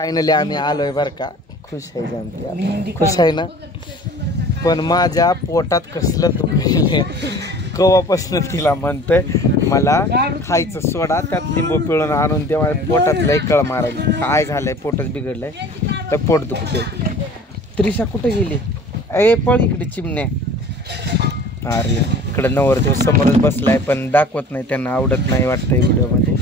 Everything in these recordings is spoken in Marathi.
फायनली आम्ही आलोय बर का. खुश आहे जानते, खुश आहे ना. पण माझ्या पोटात कसलं दुखले कवापासून तिला म्हणतोय मला खायचं सोडा, त्यात लिंबू पिळून आणून ते माझ्या पोटात लय कळ मारायला. काय झालंय, पोटच बिघडलंय तर पोट दुखते. त्रिशा कुठे गेली? ए पळ इकडे चिमण्या. अरे इकडे नवरदेव समोरच बसलाय पण दाखवत नाही, त्यांना आवडत नाही वाटतंय व्हिडिओमध्ये.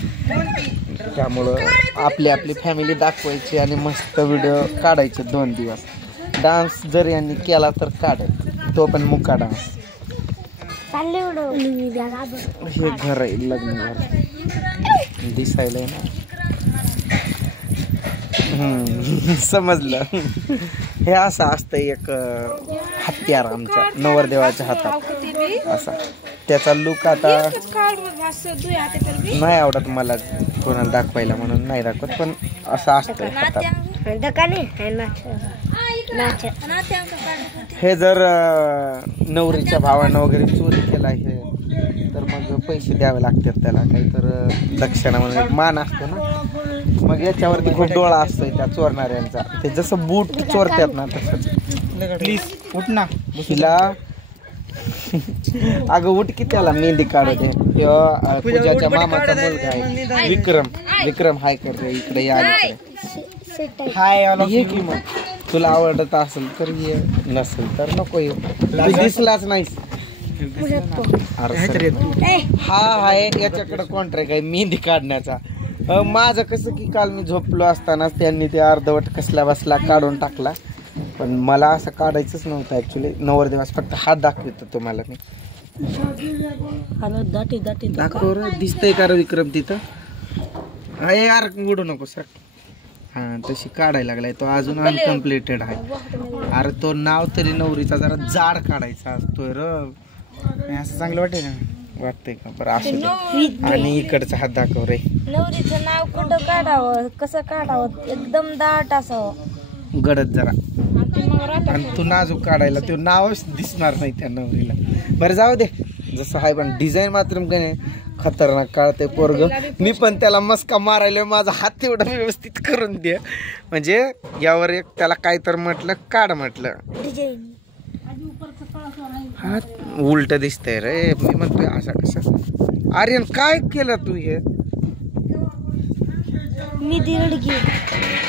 त्यामुळं आपली आपली फॅमिली दाखवायची आणि मस्त व्हिडिओ काढायचे 2 दिवस. डान्स जर यांनी केला तर काढेल, तो पण मुका डान्स. हे घर आहे लग्न घर दिसायला ना. समजलं. हे असं असतं एक हत्यार आमच्या नवरदेवाच्या हातात असा. त्याचा लुक आता नाही आवडत मला कोणाला दाखवायला म्हणून नाही दाखवत, पण असं असतं हातात. हे जर नवरीच्या भावानं वगैरे चोरी केला हे तर मग पैसे द्यावे लागतात त्याला, काहीतर दक्षिणा म्हणून मान असतो ना. मग याच्यावरती खूप डोळा असतोय त्या चोरणाऱ्यांचा. ते जसं बूट चोरतात ना तसंच. प्लीज उठ ना हिला. अगं उठ की, त्याला मेहंदी काढू दे. पूजाच्या मामाचा मुलगा आहे विक्रम हाय कर रे इकडे या. हाय ये की मग. तुला आवडत असेल तर ये, नसेल तर नको ये. तू दिसलाच नाहीस. हा आहे याच्याकडे कॉन्ट्रॅक्ट आहे मेहंदी काढण्याचा. माझं कसं की काल मी झोपलो असताना त्यांनी ते अर्धवट कसला बसला काढून टाकला. पण मला असं काढायचंच नव्हतं ऍक्च्युली. नवरदेवास फक्त हात दाखवतो तुम्हाला मी. दाखव रे, दिसतंय का रे विक्रम तिथं? अरे यार उडू नको सर. हा तशी काढायला लागलाय तो, अजून अनकम्प्लिटेड आहे. अरे तो नाव तरी नवरीचा जरा जाड काढायचा असतोय र. असं चांगलं वाटेल ना? वाटतंय का? बरं असं. आणि इकडचा हात दाखव रे. नवरीचं नाव कुठं काढावं, कसं काढावं? एकदम दाट असावं, गडद जरा. आणि तू नाजूक काढायला ते नावच दिसणार नाही त्या नवरीला. बरं जाऊ दे जसं आहे, पण डिझाईन मात्र खतरनाक काढते पोरग. मी पण त्याला मस्का मारायला माझा हात एवढा व्यवस्थित करून दे म्हणजे यावर एक त्याला काय तर म्हटलं काढ म्हटलं. हात उलट दिसतंय रे. मी म्हणतोय असं कसं. आर्यन काय केलं तू हे?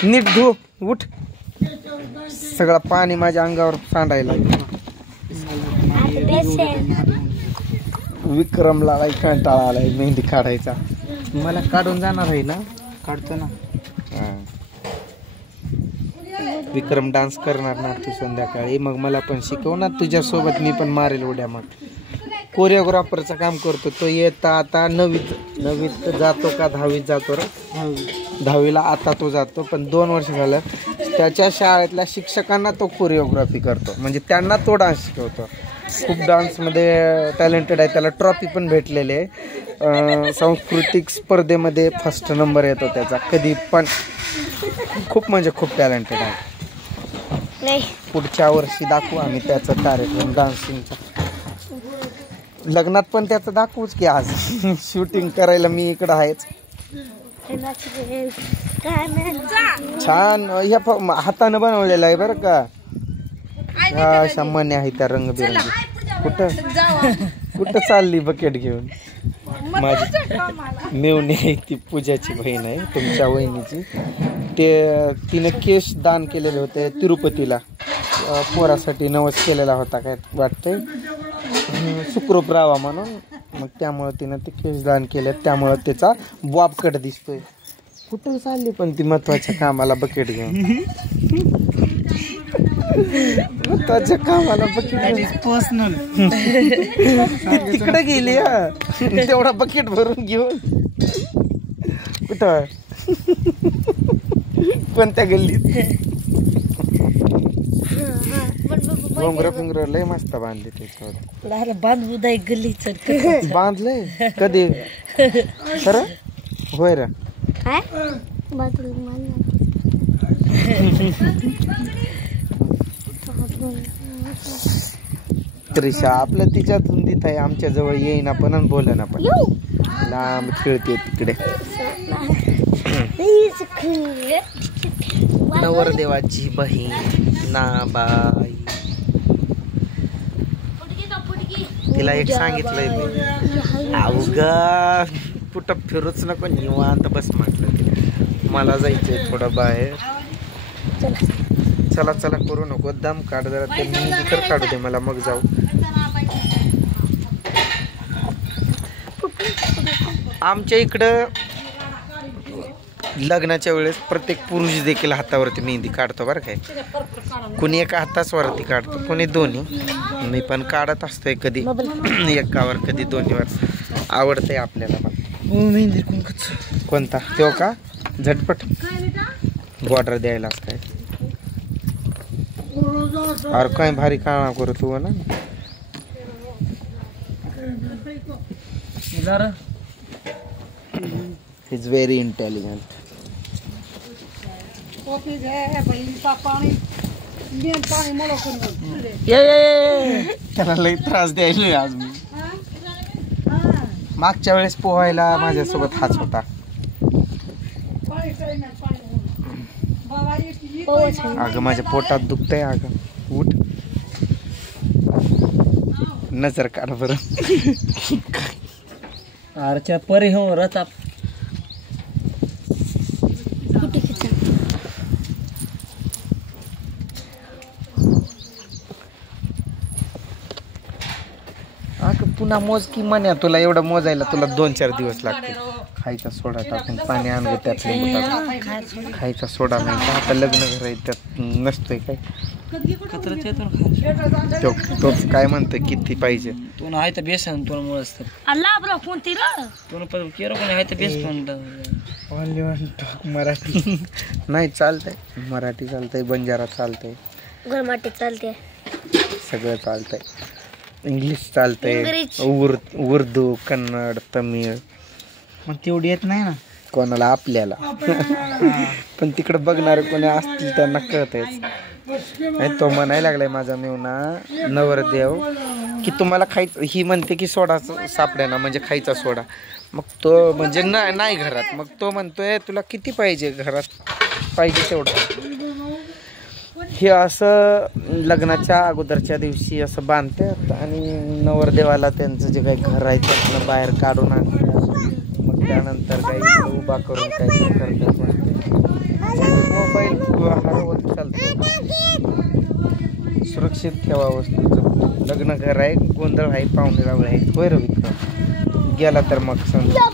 नीट धु उठ. सगळं पाणी माझ्या अंगावर सांडायला. विक्रमला कंटाळा आलाय मेहंदी काढायचा. मला काढून जाणार आहे ना? काढतो ना. विक्रम डान्स करणार ना तू संध्याकाळी, मग मला पण शिकव ना तुझ्यासोबत. मी पण मारेल उड्या. मग कोरिओग्राफरचं काम करतो तो. येता आता नववीत जातो का 10वीत जातो रे? 10वीला आता तो जातो. पण 2 वर्ष झालं त्याच्या शाळेतल्या शिक्षकांना तो कोरिओग्राफी करतो, म्हणजे त्यांना तो डान्स शिकवतो. खूप डान्समध्ये टॅलेंटेड आहे. त्याला ट्रॉफी पण भेटलेली आहे. सांस्कृतिक स्पर्धेमध्ये 1st नंबर येतो त्याचा कधी पण. खूप म्हणजे खूप टॅलेंटेड आहे. पुढच्या वर्षी दाखवू आम्ही त्याचा कार्यक्रम डान्सिंगचा. लग्नात पण त्याचं दाखवूच की आज. शूटिंग करायला मी इकडं आहेच. छान हातानं बनवलेलं आहे बरं का. अशा मण्या आहे त्या रंगबिरंगी. कुठं चालली बकेट घेऊन? माझी मेवणी आहे ती, पूजाची बहीण आहे तुमच्या वहिनीची. तिने केश दान केलेले होते तिरुपतीला. पोरासाठी नवस केलेला होता काय वाटतंय, सुखरूप राहावा म्हणून. मग त्यामुळे तिनं ते केस दान केले, त्यामुळे त्याचा बॉबकट दिसतोय. कुठं चालली पण ती महत्वाच्या कामाला बकेट घेऊन? महत्वाच्या कामाला बकेट पर्सनल तिकडे गेली. तेवढा बकेट भरून घेऊन कुठं कोणत्या गल्लीत? डोंगर फिंगर लय मस्त बांधले ते. बांधू गल्लीच बांधलंय कधी खरं? होय रे. त्रिशा आपलं तिच्यातून तिथं आहे, आमच्या जवळ येईना पण बोल ना पण. लांब खेळते तिकडे. नवरदेवाची बहीण नाबाई. तिला एक सांगितलंय मी, अवघा कुठं फिरूच नको, निवांत बस म्हटलं तिला. मला जायचंय थोडं बाहेर. चला चला करू नको, दम काढ जरा, ते मेहंदी तर काढू दे मला, मग जाऊ. आमच्या इकडं लग्नाच्या वेळेस प्रत्येक पुरुष देखील हातावरती मेहंदी काढतो बरं काय. कुणी एका हातावरती काढतो, कुणी दोन्ही. मी पण काढत असतोय, कधी एकावर कधी दोन्हीवर. आवडतंय आपल्याला. मेहंदी कोणता तो का झटपट बॉर्डर द्यायला काय. अरे काय भारी काम करू तू ना. He's very intelligent. त्याला लई त्रास द्यायला आज मी. मागच्या वेळेस पोहायला माझ्यासोबत हाच होता. अगं माझ्या पोटात दुखतंय. अगं उठ, नजर काढ बरं. आरच्या परी हो रता पुन्हा मोज की म्हण्या, तुला एवढं मोजायला तुला 2-4 दिवस लागतील. खायचा सोडा टाकून पाणी आणलं त्यात लिंबू टाकून. खायचा सोडा नाही का, आता लग्न घर आहे त्यात नसतोय काय. तो काय म्हणतोय किती पाहिजे. तू आहे तर बेसन तुला मुळे असतं मराठी नाही चालतंय, मराठी चालतंय, बंजारा चालतंय, गरमाटी चालते, सगळं चालतंय. इंग्लिश चालतंय, उर्दू, कन्नड, तमिळ. मग तेवढी येत नाही ना कोणाला, आपल्याला. पण तिकडे बघणारे कोणी असतील त्यांना कळतंयच. तो म्हणायला लागलाय माझा मेवना नवरदेव की तुम्हाला खायचं, ही म्हणते की सोडा सापड्या ना, म्हणजे खायचा सोडा. मग तो म्हणजे नाही घरात. मग तो म्हणतोय तुला किती पाहिजे, घरात पाहिजे तेवढं. हे असं लग्नाच्या अगोदरच्या दिवशी असं बांधतात आणि नवरदेवाला त्यांचं जे काही घर आहे त्यातनं बाहेर काढून आणतात. मग त्यानंतर काही उभा करून काही करतात. मोबाईल हरवत चालतो. सुरक्षित ठेवा वस्तू. लग्न घर आहे, गोंधळ आहे, पाहुणे रावळे आहेत. होय रवी, गेला तर मग समजा.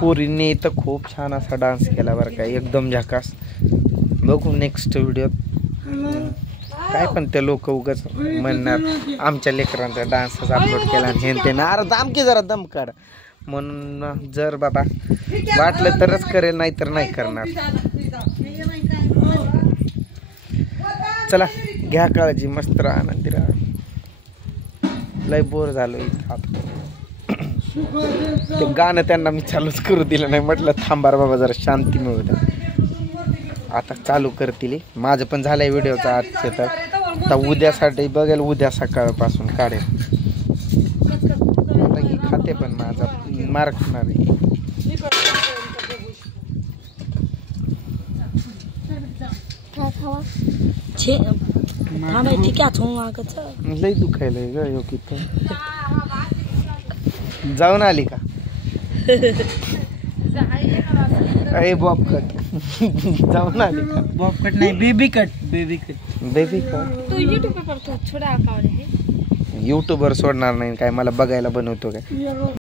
पोरींनी तर खूप छान असा डान्स केला बरं का, एकदम झकास. बघू नेक्स्ट व्हिडिओ. काय पण ते लोक उगाच म्हणणार आमच्या लेकरांचा डान्सच अपलोड केला आणि हे ना. अरे दाम की जरा दम काढ. म्हणून जर बाबा वाटलं तरच करेल, नाही तर नाही करणार. चला घ्या काळजी, मस्त राहा, आनंदी राहा. लय बोर झालो इथं आता. ते गाणं त्यांना मी चालूच करू दिलं नाही. म्हटलं थांबार बाबा जरा शांती मिळू द्या. आता चालू करतील. माझं पण झालंय व्हिडिओचं आजचे, तर आता उद्यासाठी बघेल, उद्या सकाळपासून काढेल. आता ही खाते पण माझा मारणार आहे. लय दुखायलंय ग योगित. जाऊन आली का? अरे बॉब कट. जाऊन आली का? बॉब कट नाही, baby cut. Baby cut. Baby cut तो यूट्यूब पर सोडा यूट्यूबवर सोडणार नाही काय, मला बघायला बनवतो काय.